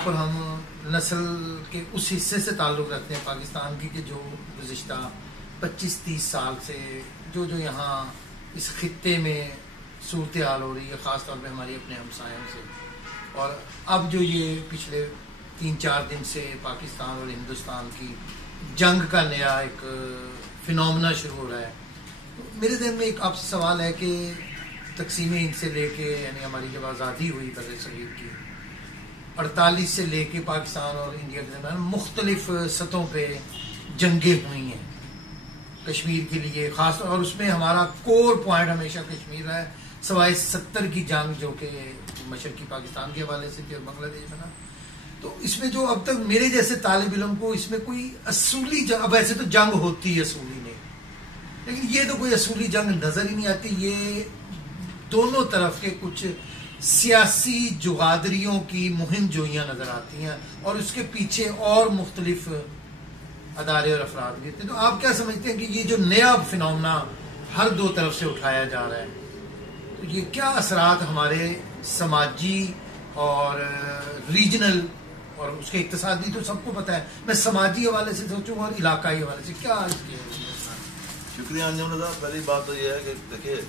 آپ اور ہم نسل کے اس حصے سے تعلق رکھتے ہیں پاکستان کی کہ جو گزشتہ 25-30 سال سے جو یہاں اس خطے میں صورتحال ہو رہی ہے، خاص طور پہ ہماری اپنے ہمسایوں سے، اور اب جو یہ پچھلے 3-4 دن سے پاکستان اور ہندوستان کی جنگ کا نیا ایک فنومنا شروع ہو رہا ہے، میرے ذہن میں ایک آپ سے سوال ہے کہ تقسیم ہند سے لے کے، یعنی ہماری جب آزادی ہوئی بر صغیر کی 48 سے لے کے پاکستان اور انڈیا کے درمیان مختلف سطحوں پہ جنگیں ہوئی ہیں کشمیر کے لیے خاص، اور اس میں ہمارا کور پوائنٹ ہمیشہ کشمیر رہا ہے، سوائے 70 کی جنگ جو کہ مشرقی پاکستان کے حوالے سے تھی اور بنگلہ دیش بنا. تو اس میں جو اب تک میرے جیسے طالب علم کو اس میں کوئی اصولی جنگ، اب ایسے تو جنگ ہوتی ہے اصولی نہیں، لیکن یہ تو کوئی اصولی جنگ نظر ہی نہیں آتی. یہ دونوں طرف کے کچھ سیاسی جغادریوں کی مہم جوئیاں نظر آتی ہیں، اور اس کے پیچھے اور مختلف ادارے اور افراد بھی ہوتے ہیں. تو آپ کیا سمجھتے ہیں کہ یہ جو نیا فنومنا ہر دو طرف سے اٹھایا جا رہا ہے، تو یہ کیا اثرات ہمارے سماجی اور ریجنل اور اس کے اقتصادی تو سب کو پتہ ہے، میں سماجی حوالے سے سوچوں اور علاقائی حوالے سے کیا اس کے؟ شکریہ انجم رضا. پہلی بات تو یہ ہے کہ دیکھیے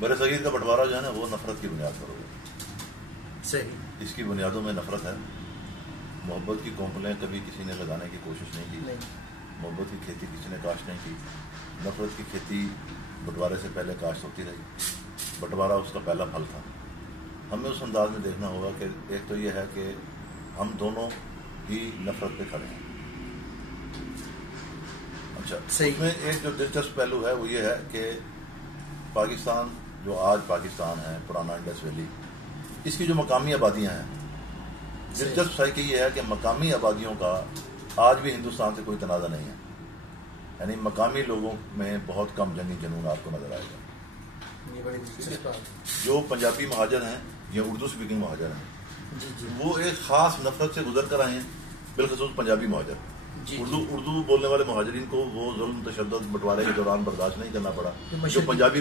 برصغیر کا بٹوارا جو ہے نا وہ نفرت کی بنیاد پر ہوگا. صحیح. اس کی بنیادوں میں نفرت ہے. محبت کی کونپلیں کبھی کسی نے لگانے کی کوشش نہیں کی. محبت کی کھیتی کسی نے کاشت نہیں کی. نفرت کی کھیتی بٹوارے سے پہلے کاشت ہوتی رہی. بٹوارا اس کا پہلا پھل تھا. ہمیں اس انداز میں دیکھنا ہوگا کہ ایک تو یہ ہے کہ ہم دونوں ہی نفرت پہ کھڑے ہیں. اچھا، اس میں ایک جو دلچسپ پہلو ہے وہ یہ ہے کہ پاکستان جو آج پاکستان ہے، پرانا انڈس ویلی، اس کی جو مقامی آبادیاں ہیں، دلچسپ صحیح کہ یہ ہے کہ مقامی آبادیوں کا آج بھی ہندوستان سے کوئی تنازع نہیں ہے. یعنی مقامی لوگوں میں بہت کم جنگی جنون آپ کو نظر آئے گا. جو پنجابی مہاجر ہیں یا اردو اسپیکنگ مہاجر ہیں، وہ ایک خاص نفرت سے گزر کر آئے ہیں، بالخصوص پنجابی مہاجر. اردو بولنے والے مہاجرین کو وہ ظلم تشدد بٹوارے کے دوران برداشت نہیں کرنا پڑا جو پنجابی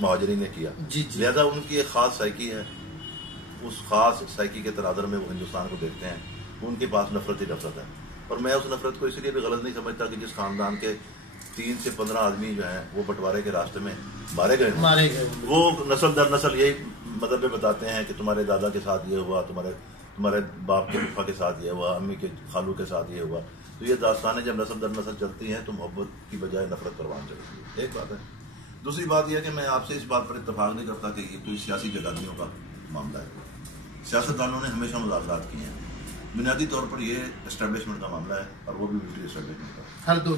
مہاجرین نے کیا. لہذا ان کی ایک خاص سائیکی ہے. اس خاص سائیکی کے تناظر میں وہ ہندوستان کو دیکھتے ہیں. ان کے پاس نفرت ہی نفرت ہے. اور میں اس نفرت کو اس لیے بھی غلط نہیں سمجھتا کہ جس خاندان کے 3 سے 15 آدمی جو ہیں وہ بٹوارے کے راستے میں مارے گئے، وہ نسل در نسل یہی مذہب پہ بتاتے ہیں کہ تمہارے دادا کے ساتھ یہ ہوا، تمہارے باپ کے پھپھا کے ساتھ یہ ہوا، امی کے خالو کے ساتھ یہ ہوا. تو یہ داستانیں جب نسل در نسل چلتی ہیں تو محبت کی بجائے نفرت پروان چلتی ہے. ایک بات ہے. دوسری بات یہ ہے کہ میں آپ سے اس بات پر اتفاق نہیں کرتا کہ یہ کوئی سیاسی جگادیوں کا معاملہ ہے. سیاستدانوں نے ہمیشہ مذاکرات کیے ہیں. بنیادی طور پر یہ اسٹیبلشمنٹ کا معاملہ ہے، اور وہ بھی ملٹری اسٹیبلشمنٹ کا. ہر دو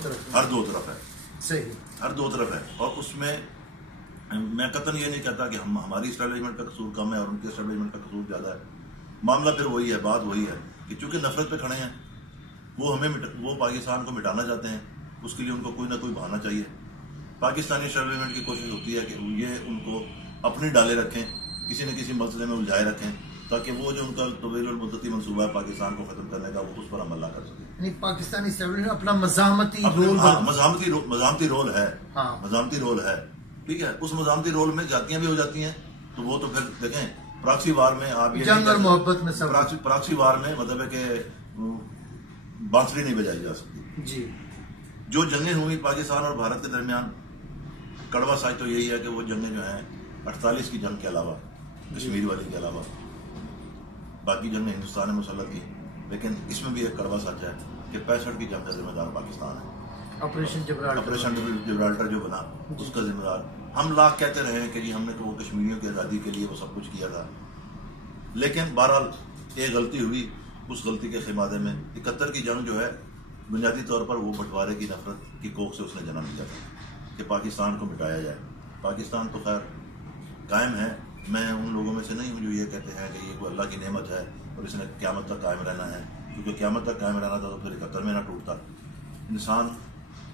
طرف ہے. صحیح. ہر دو طرف ہے. اور اس میں میں قطعاً یہ نہیں کہتا کہ ہماری اسٹیبلشمنٹ کا قصور کم ہے اور ان کی اسٹیبلشمنٹ کا قصور زیادہ ہے. معاملہ پھر وہی ہے، بات وہی ہے کہ چونکہ نفرت پہ کھڑے ہیں، وہ پاکستان کو مٹانا چاہتے ہیں. اس کے لیے ان کو کوئی نہ کوئی بہانا چاہیے. پاکستانی اسٹیبلشمنٹ کی کوشش ہوتی ہے کہ یہ ان کو اپنی ڈالے رکھیں، کسی نہ کسی مسئلے میں الجھائے رکھیں، تاکہ وہ جو ان کا طویل المدتی منصوبہ ہے پاکستان کو ختم کرنے کا، وہ اس پر عمل نہ کر سکے. یعنی پاکستانی اسٹیبلشمنٹ اپنا مزاحمتی رول ہے. ٹھیک ہے. اس مزاحمتی رول میں جاتیاں بھی ہو جاتی ہیں. تو وہ تو پھر دیکھیں پراکسی وار میں آپ یہ جنگ اور محبت میں پراکسی وار میں مطلب ہے کہ بانسری نہیں بجائی جا سکتی. جی. جو جنگیں ہوئی پاکستان اور بھارت کے درمیان، کڑوا سچ تو یہی ہے کہ وہ جنگیں جو ہیں 48 کی جنگ کے علاوہ، کشمیر والی کے علاوہ باقی جنگیں ہندوستان نے مسلط کی. لیکن اس میں بھی ایک کڑوا سچ ہے کہ 65 کی جنگ کا ذمہ دار پاکستان ہے. آپریشن جبرالٹر جو بنا اس کا ذمہ دار ہم لاکھ کہتے رہے کہ جی ہم نے تو وہ کشمیریوں کی آزادی کے لیے وہ سب کچھ کیا تھا. لیکن بہرحال ایک غلطی ہوئی. اس غلطی کے خمیازے میں 71 کی جنگ جو ہے بنیادی طور پر وہ بٹوارے کی نفرت کی کوکھ سے اس نے جنم لیا تھا کہ پاکستان کو مٹایا جائے. پاکستان تو خیر قائم ہے. میں ان لوگوں میں سے نہیں ہوں جو یہ کہتے ہیں کہ یہ کوئی اللہ کی نعمت ہے اور اس نے قیامت تک قائم رہنا ہے، کیونکہ قیامت تک قائم رہنا تھا تو پھر 71 میں نہ ٹوٹتا. انسان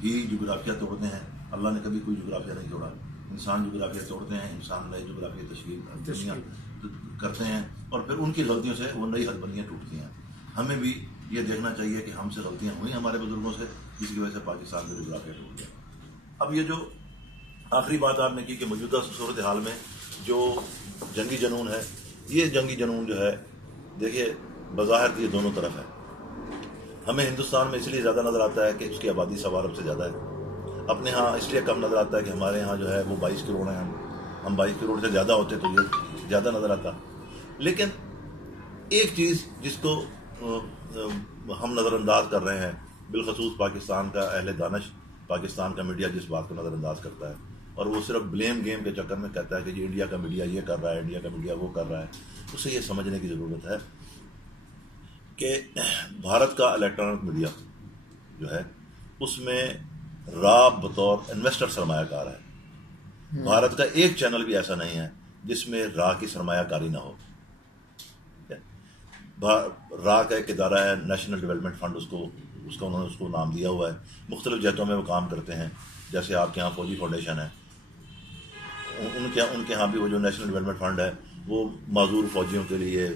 ہی جغرافیہ توڑتے ہیں، اللہ نے کبھی کوئی جغرافیہ نہیں توڑا. انسان جغرافیہ توڑتے ہیں، انسان نئے جغرافیہ تشکیل کرتے ہیں، اور پھر ان کی غلطیوں سے وہ نئی حدبندیاں ٹوٹتی ہیں. ہمیں بھی یہ دیکھنا چاہیے کہ ہم سے غلطیاں ہوئی ہمارے بزرگوں سے، جس کی وجہ سے پاکستان کا جغرافیہ ٹوٹ گیا. اب یہ جو آخری بات آپ نے کی کہ موجودہ صورتحال میں جو جنگی جنون ہے، یہ جنگی جنون جو ہے دیکھیے بظاہر یہ دونوں طرف ہے. ہمیں ہندوستان میں اس لیے زیادہ نظر آتا ہے کہ اس کی آبادی 1.25 ارب سے زیادہ ہے. اپنے ہاں اس لیے کم نظر آتا ہے کہ ہمارے ہاں جو ہے وہ 22 کروڑ ہیں. ہم 22 کروڑ سے زیادہ ہوتے تو یہ زیادہ نظر آتا. لیکن ایک چیز جس کو ہم نظر انداز کر رہے ہیں، بالخصوص پاکستان کا اہل دانش، پاکستان کا میڈیا جس بات کو نظر انداز کرتا ہے اور وہ صرف بلیم گیم کے چکر میں کہتا ہے کہ یہ انڈیا کا میڈیا یہ کر رہا ہے، انڈیا کا میڈیا وہ کر رہا ہے، اسے یہ سمجھنے کی ضرورت ہے کہ بھارت کا الیکٹرانک میڈیا جو ہے اس میں را بطور انویسٹر سرمایہ کار ہے. بھارت کا ایک چینل بھی ایسا نہیں ہے جس میں را کی سرمایہ کاری نہ ہو. را کا ایک ادارہ ہے نیشنل ڈیولپمنٹ فنڈ، انہوں نے اس کو نام دیا ہوا ہے. مختلف جہتوں میں وہ کام کرتے ہیں. جیسے آپ کے ہاں فوجی فاؤنڈیشن ہے، ان کے ہاں بھی وہ جو نیشنل ڈیولپمنٹ فنڈ ہے وہ معذور فوجیوں کے لیے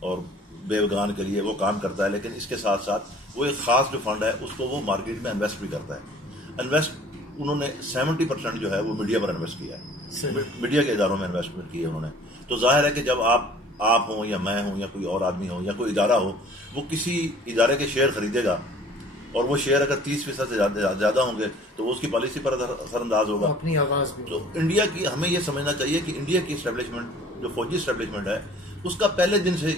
اور بیوگان کے لیے وہ کام کرتا ہے. لیکن اس کے ساتھ ساتھ وہ ایک خاص جو فنڈ ہے اس کو وہ مارکیٹ میں انویسٹ بھی کرتا ہے. انہوں نے 70% جو ہے وہ میڈیا پر انویسٹ کیا ہے، میڈیا کے اداروں میں انویسٹمنٹ کی ہے انہوں نے. تو ظاہر ہے کہ جب آپ ہوں یا میں ہوں یا کوئی اور آدمی ہو یا کوئی ادارہ ہو، وہ کسی ادارے کے شیئر خریدے گا اور وہ شیئر اگر 30% سے زیادہ ہوں گے تو وہ اس کی پالیسی پر اثر انداز ہوگا. اپنی آواز بھی. تو انڈیا کی ہمیں یہ سمجھنا چاہیے کہ انڈیا کی اسٹیبلشمنٹ جو فوجی اسٹیبلشمنٹ ہے اس کا پہلے دن سے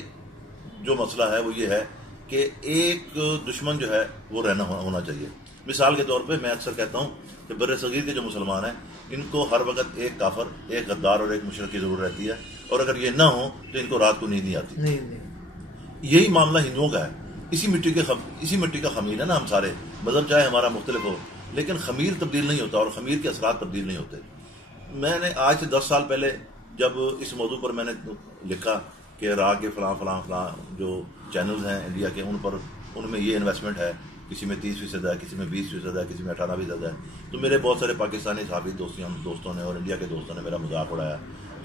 جو مسئلہ ہے وہ یہ ہے کہ ایک دشمن جو ہے وہ ہونا چاہیے. مثال کے طور پہ میں اکثر کہتا ہوں کہ بر صغیر کے جو مسلمان ہیں ان کو ہر وقت ایک کافر، ایک غدار اور ایک مشرک کی ضرورت رہتی ہے، اور اگر یہ نہ ہو تو ان کو رات کو نیند نہیں آتی. یہی معاملہ ہندوؤں کا ہے. اسی مٹی کا خمیر ہے نا ہم سارے، مذہب چاہے ہمارا مختلف ہو لیکن خمیر تبدیل نہیں ہوتا اور خمیر کے اثرات تبدیل نہیں ہوتے. میں نے آج سے 10 سال پہلے جب اس موضوع پر میں نے لکھا کہ را کے فلاں جو چینلز ہیں انڈیا کے ان میں یہ انویسٹمنٹ ہے، کسی میں 30% ہے، کسی میں 20% ہے، کسی میں 18% ہے، تو میرے بہت سارے پاکستانی صحافی دوستوں نے اور انڈیا کے دوستوں نے میرا مذاق اڑایا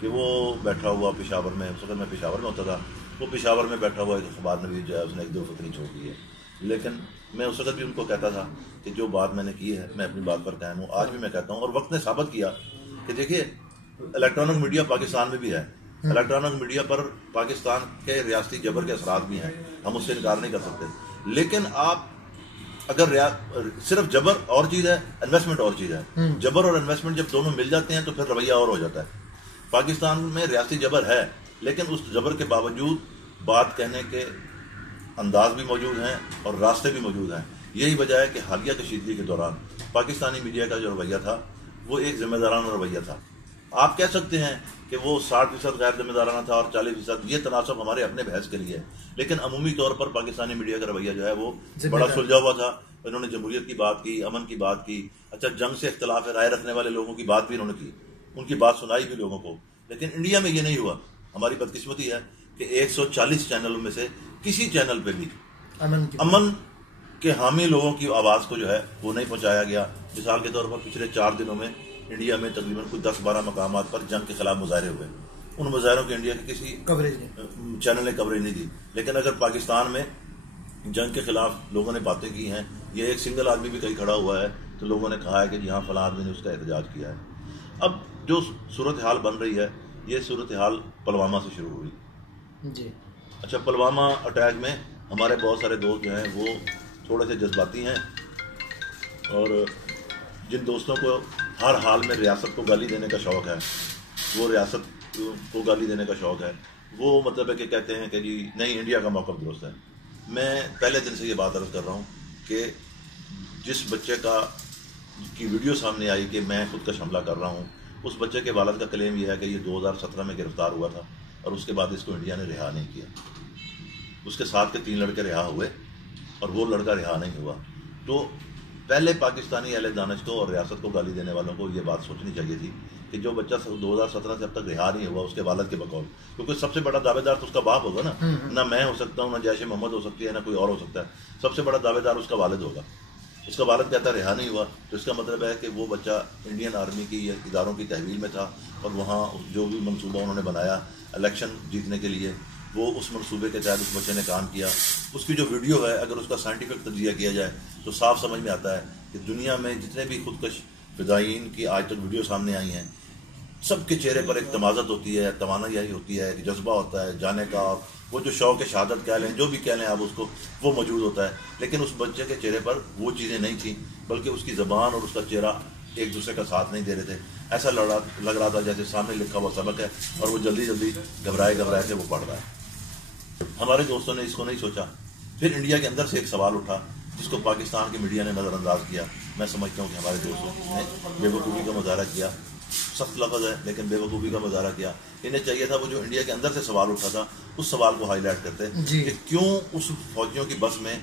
کہ وہ بیٹھا ہوا پشاور میں، اس وقت میں پشاور میں ہوتا تھا، وہ پشاور میں بیٹھا ہوا ایک اخبار نویس جو ہے اس نے ایک دو فتنی چھوڑ دی ہے. لیکن میں اس وقت بھی ان کو کہتا تھا کہ جو بات میں نے کی ہے میں اپنی بات پر قائم ہوں. آج بھی میں کہتا ہوں اور وقت نے ثابت کیا کہ دیکھیے الیکٹرانک میڈیا پاکستان میں بھی ہے. الیکٹرانک میڈیا پر پاکستان کے ریاستی جبر کے اثرات بھی ہیں، ہم اس سے انکار نہیں کر سکتے. لیکن آپ اگر صرف جبر اور چیز ہے، انویسٹمنٹ اور چیز ہے. جبر اور انویسٹمنٹ جب دونوں مل جاتے ہیں تو پھر رویہ اور ہو جاتا ہے. پاکستان میں ریاستی جبر ہے لیکن اس جبر کے باوجود بات کہنے کے انداز بھی موجود ہیں اور راستے بھی موجود ہیں. یہی وجہ ہے کہ حالیہ کشیدگی کے دوران پاکستانی میڈیا کا جو رویہ تھا وہ ایک ذمہ دارانہ رویہ تھا. آپ کہہ سکتے ہیں کہ وہ 60% غیر ذمہ دارانہ تھا اور 40% یہ تناسب ہمارے اپنے بحث کے لیے، لیکن عمومی طور پر پاکستانی میڈیا کا رویہ جو ہے وہ بڑا سلجھا ہوا تھا. انہوں نے جمہوریت کی بات کی، امن کی بات کی، اچھا جنگ سے اختلاف رائے رکھنے والے لوگوں کی بات بھی انہوں نے کی، ان کی بات سنائی بھی لوگوں کو. لیکن انڈیا میں یہ نہیں ہوا. ہماری بدقسمتی ہے کہ 140 چینلوں میں سے کسی چینل پہ بھی امن کے حامی لوگوں کی آواز کو جو ہے وہ نہیں پہنچایا گیا. مثال کے طور پر پچھلے 4 دنوں میں انڈیا میں تقریباً کوئی 10-12 مقامات پر جنگ کے خلاف مظاہرے ہوئے. ان مظاہروں کے انڈیا کے کسی چینل نے کوریج نہیں دی. لیکن اگر پاکستان میں جنگ کے خلاف لوگوں نے باتیں کی ہیں، یہ ایک سنگل آدمی بھی کہیں کھڑا ہوا ہے تو لوگوں نے کہا ہے کہ یہاں فلاں آدمی نے اس کا احتجاج کیا ہے. اب جو صورتحال بن رہی ہے یہ صورتحال پلوامہ سے شروع ہوئی. جی اچھا، پلوامہ اٹیک میں ہمارے بہت سارے دوست جو ہیں وہ تھوڑے سے جذباتی ہیں، اور جن دوستوں کو ہر حال میں ریاست کو گالی دینے کا شوق ہے، وہ ریاست کو گالی دینے کا شوق ہے، وہ مطلب ہے کہ کہتے ہیں کہ جی نہیں انڈیا کا موقف درست ہے. میں پہلے دن سے یہ بات عرض کر رہا ہوں کہ جس بچے کی ویڈیو سامنے آئی کہ میں خودکش حملہ کر رہا ہوں، اس بچے کے والد کا کلیم یہ ہے کہ یہ 2017 میں گرفتار ہوا تھا اور اس کے بعد اس کو انڈیا نے رہا نہیں کیا. اس کے ساتھ کے 3 لڑکے رہا ہوئے اور وہ لڑکا رہا نہیں ہوا. تو پہلے پاکستانی اہل دانش کو اور ریاست کو گالی دینے والوں کو یہ بات سوچنی چاہیے تھی کہ جو بچہ 2017 سے اب تک رہا نہیں ہوا اس کے والد کے بقول، کیونکہ سب سے بڑا دعوے دار تو اس کا باپ ہوگا نا. نہ میں ہو سکتا ہوں، نہ جیش محمد ہو سکتی ہے، نہ کوئی اور ہو سکتا ہے. سب سے بڑا دعوے دار اس کا والد ہوگا. اس کا والد کہتا ہے رہا نہیں ہوا، تو اس کا مطلب ہے کہ وہ بچہ انڈین آرمی کی یا اداروں کی تحویل میں تھا اور وہاں جو بھی منصوبہ انہوں نے بنایا الیکشن جیتنے کے لیے وہ اس منصوبے کے تحت اس بچے نے کام کیا. اس کی جو ویڈیو ہے اگر اس کا سائنٹیفک تجزیہ کیا جائے تو صاف سمجھ میں آتا ہے کہ دنیا میں جتنے بھی خودکش فدائین کی آج تک ویڈیو سامنے آئی ہیں سب کے چہرے پر ایک تمازت ہوتی ہے، توانائی ہوتی ہے، ایک جذبہ ہوتا ہے جانے کا وہ جو شوق شہادت کہہ لیں، جو بھی کہہ لیں آپ اس کو، وہ موجود ہوتا ہے. لیکن اس بچے کے چہرے پر وہ چیزیں نہیں تھیں، بلکہ اس کی زبان اور اس کا چہرہ ایک دوسرے کا ساتھ نہیں دے رہے تھے. ایسا لگ رہا تھا جیسے سامنے لکھا ہوا سبق ہے اور وہ جلدی جلدی گھبرائے کے وہ پڑھ رہا ہے. ہمارے دوستوں نے اس کو نہیں سوچا. پھر انڈیا کے اندر سے ایک سوال اٹھا جس کو پاکستان کی میڈیا نے نظر انداز کیا. میں سمجھتا ہوں کہ ہمارے دوستوں نے بے وقوفی کا مظاہرہ کیا. سخت لفظ ہے لیکن بے وقوفی کا مظاہرہ کیا. انہیں چاہیے تھا وہ جو انڈیا کے اندر سے سوال اٹھا تھا اس سوال کو ہائی لائٹ کرتے کہ کیوں اس فوجیوں کی بس میں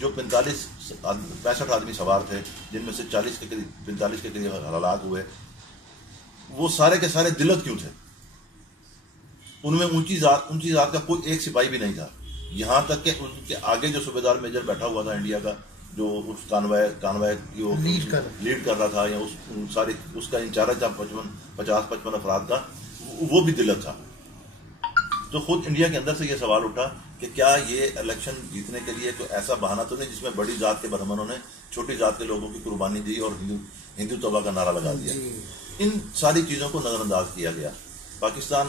جو 65 آدمی سوار تھے، جن میں سے 45 کے قریب ہلاک ہوئے، وہ سارے کے سارے دلت کیوں تھے؟ ان میں اونچی ذات کا کوئی ایک سپاہی بھی نہیں تھا. یہاں تک کہ ان کے آگے جو صوبیدار میجر بیٹھا ہوا تھا انڈیا کا، جو اس کانوائے کی وہ لیڈ کر رہا تھا، یا اس کا انچارج تھا 50-55 افراد کا، وہ بھی دلت تھا. تو خود انڈیا کے اندر سے یہ سوال اٹھا کہ کیا یہ الیکشن جیتنے کے لیے کوئی ایسا بہانہ تو نہیں جس میں بڑی ذات کے برہمنوں نے چھوٹی ذات کے لوگوں کی قربانی دی اور ہندو توبہ کا نعرہ لگا دیا. ان ساری چیزوں کو نظر انداز کیا گیا. پاکستان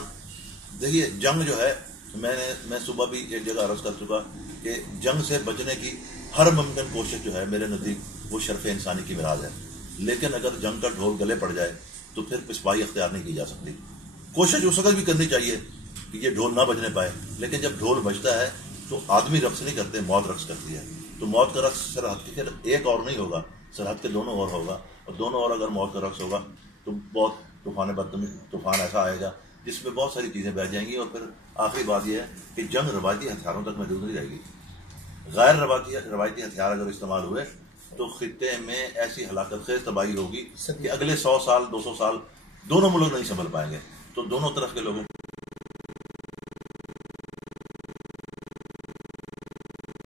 دیکھیے، جنگ جو ہے، میں صبح بھی ایک جگہ عرض کر چکا کہ جنگ سے بچنے کی ہر ممکن کوشش جو ہے میرے نزدیک وہ شرف انسانی کی میراث ہے. لیکن اگر جنگ کا ڈھول گلے پڑ جائے تو پھر پسپائی اختیار نہیں کی جا سکتی. کوشش اس وقت بھی کرنی چاہیے کہ یہ ڈھول نہ بجنے پائے، لیکن جب ڈھول بجتا ہے تو آدمی رقص نہیں کرتے، موت رقص کرتی ہے. تو موت کا رقص سرحد کے ایک اور نہیں ہوگا، سرحد کے دونوں اور ہوگا. اور دونوں اور اگر موت کا رقص ہوگا تو بہت طوفان ایسا آئے گا جس میں بہت ساری چیزیں بہ جائیں گی. اور پھر آخری بات یہ ہے کہ جنگ روایتی ہتھیاروں تک محدود نہیں رہے گی. غیر روایتی ہتھیار اگر استعمال ہوئے تو خطے میں ایسی ہلاکت خیز تباہی ہوگی کہ اگلے 100 سال 200 سال دونوں ملک نہیں سنبھل پائیں گے. تو دونوں طرف کے لوگوں